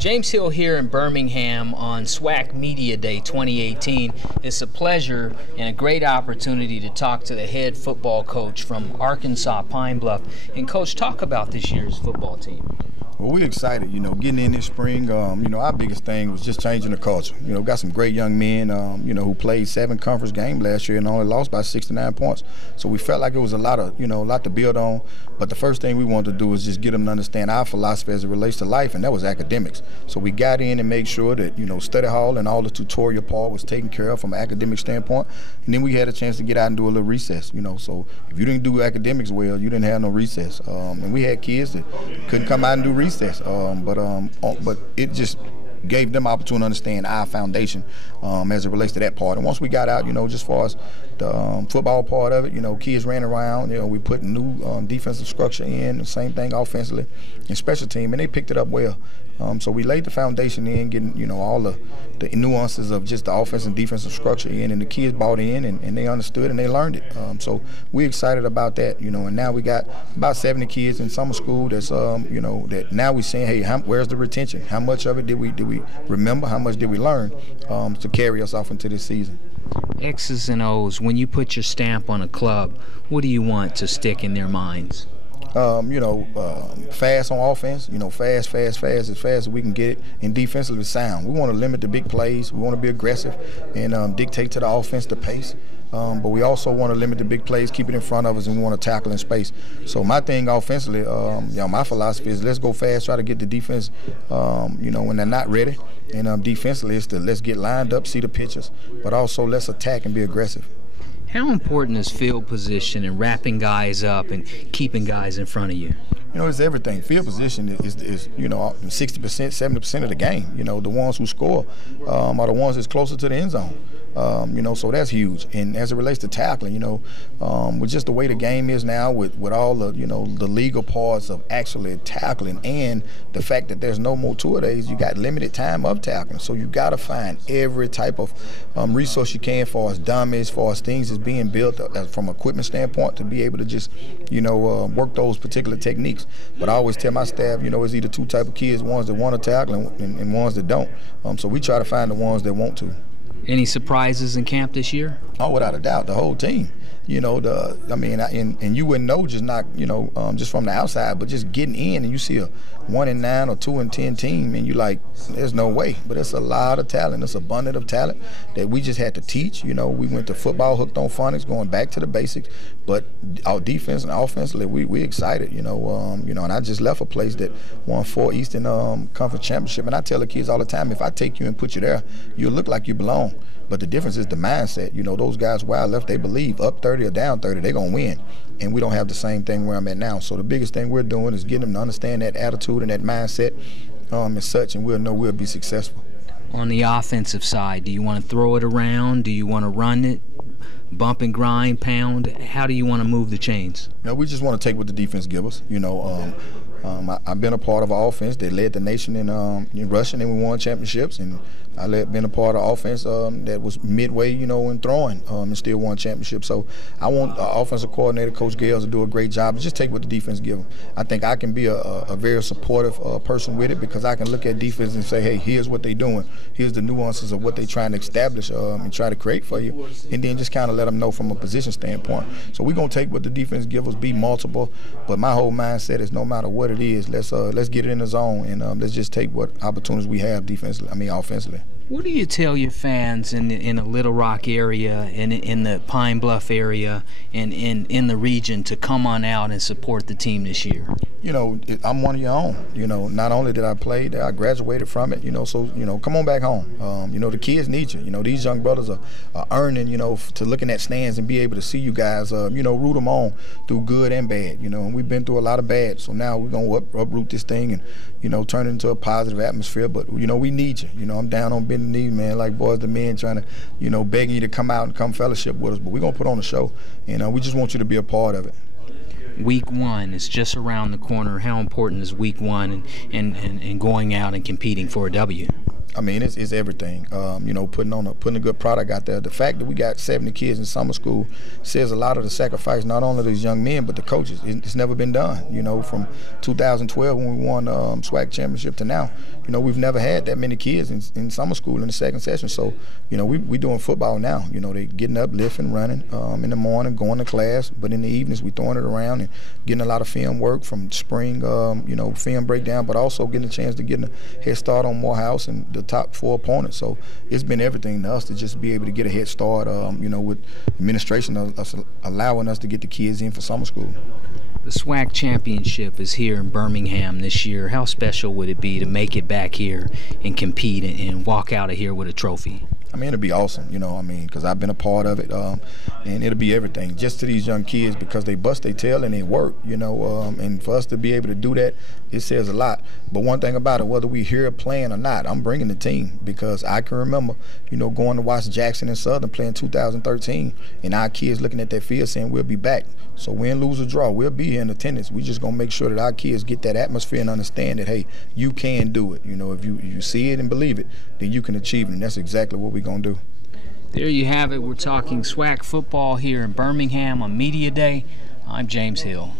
James Hill here in Birmingham on SWAC Media Day 2018. It's a pleasure and a great opportunity to talk to the head football coach from Arkansas Pine Bluff. And Coach, talk about this year's football team. Well, we're excited, getting in this spring. Our biggest thing was just changing the culture. Got some great young men, who played 7 conference games last year and only lost by 69 points. So we felt like it was a lot to build on. But the first thing we wanted to do was just get them to understand our philosophy as it relates to life, and that was academics. So we got in and made sure that, study hall and all the tutorial part was taken care of from an academic standpoint. And then we had a chance to get out and do a little recess, So if you didn't do academics well, you didn't have no recess. And we had kids that couldn't come out and do recess. But it just gave them opportunity to understand our foundation as it relates to that part. And once we got out, just as far as the football part of it, kids ran around. We put new defensive structure in, the same thing offensively and special team, and they picked it up well. So we laid the foundation in, getting all the nuances of just the offense and defensive structure in, and the kids bought in and they understood and they learned it. So we're excited about that, and now we got about 70 kids in summer school that's, that now we're saying, hey, where's the retention? How much of it did we remember? How much did we learn to carry us off into this season? X's and O's, when you put your stamp on a club, what do you want to stick in their minds? Fast on offense, fast as fast as we can get it, and defensively sound. We want to limit the big plays. We want to be aggressive and dictate to the offense the pace. But we also want to limit the big plays, keep it in front of us, and we want to tackle in space. So my thing offensively, my philosophy is let's go fast, try to get the defense, when they're not ready. And defensively, it's let's get lined up, see the pitches, but also let's attack and be aggressive. How important is field position and wrapping guys up and keeping guys in front of you? It's everything. Field position is 60%, 70% of the game. The ones who score are the ones that's closer to the end zone. So that's huge. And as it relates to tackling, with just the way the game is now, with all the, the legal parts of actually tackling, and the fact that there's no more tour days, you got limited time of tackling. So you got to find every type of resource you can, for as dummies, for as things that's being built from equipment standpoint, to be able to just, work those particular techniques. But I always tell my staff, it's either 2 type of kids, ones that want to tackle and ones that don't. So we try to find the ones that want to. Any surprises in camp this year? Oh, without a doubt, the whole team. And you wouldn't know just not, just from the outside, but just getting in and you see a 1-9 or 2-10 team, and you like, there's no way. But it's a lot of talent. It's abundant of talent that we just had to teach. We went to football hooked on phonics, going back to the basics. But our defense and offensively, we excited. And I just left a place that won 4 Eastern Conference Championship, and I tell the kids all the time, if I take you and put you there, you'll look like you belong. But the difference is the mindset. Those guys where I left, they believe up 30 or down 30, they're going to win. And we don't have the same thing where I'm at now. So the biggest thing we're doing is getting them to understand that attitude and that mindset as such, and we'll know we'll be successful. On the offensive side, do you want to throw it around? Do you want to run it, bump and grind, pound? How do you want to move the chains? We just want to take what the defense give us. I've been a part of an offense that led the nation in rushing, and we won championships. And I've been a part of offense that was midway, in throwing, and still won championships. So I want the offensive coordinator, Coach Gales, to do a great job and just take what the defense give them. I think I can be a very supportive person with it, because I can look at defense and say, hey, here's what they're doing. Here's the nuances of what they're trying to establish and try to create for you, and then just kind of let them know from a position standpoint. So we're going to take what the defense give us, be multiple, but my whole mindset is no matter what it is, let's get it in the zone, and let's just take what opportunities we have offensively. What do you tell your fans in the Little Rock area, in the Pine Bluff area, and in the region to come on out and support the team this year? I'm one of your own. Not only did I play, I graduated from it. So come on back home. The kids need you. These young brothers are earning, to look in that stands and be able to see you guys, root them on through good and bad. And we've been through a lot of bad. So now we're gonna uproot this thing and turn it into a positive atmosphere. But we need you. I'm down on bending knee, man, like boys to men, trying to begging you to come out and come fellowship with us. But we're gonna put on a show, and we just want you to be a part of it. Week 1 is just around the corner. How important is week 1 and going out and competing for a W? I mean, it's everything. You know, putting a good product out there. The fact that we got 70 kids in summer school says a lot of the sacrifice, not only these young men, but the coaches. It's never been done. You know, from 2012 when we won SWAC Championship to now, you know, we've never had that many kids in summer school in the second session. So, you know, we doing football now. You know, they getting up, lifting, running in the morning, going to class, but in the evenings we throwing it around and getting a lot of film work from spring, you know, film breakdown, but also getting a chance to get a head start on Morehouse and the top 4 opponents. So it's been everything to us to just be able to get a head start, you know, with administration allowing us to get the kids in for summer school. The SWAC Championship is here in Birmingham this year. How special would it be to make it back here and compete and walk out of here with a trophy? I mean, it'll be awesome, you know, I mean, because I've been a part of it, and it'll be everything just to these young kids because they bust their tail and they work, you know, and for us to be able to do that, it says a lot. But one thing about it, whether we here playing or not, I'm bringing the team because I can remember, you know, going to watch Jackson and Southern play in 2013, and our kids looking at that field saying we'll be back. So win, lose, or draw, we'll be here in attendance. We just gonna make sure that our kids get that atmosphere and understand that, hey, you can do it. You know, if you see it and believe it, then you can achieve it, and that's exactly what we're gonna do. There you have it. We're talking SWAC football here in Birmingham on Media Day. I'm James Hill.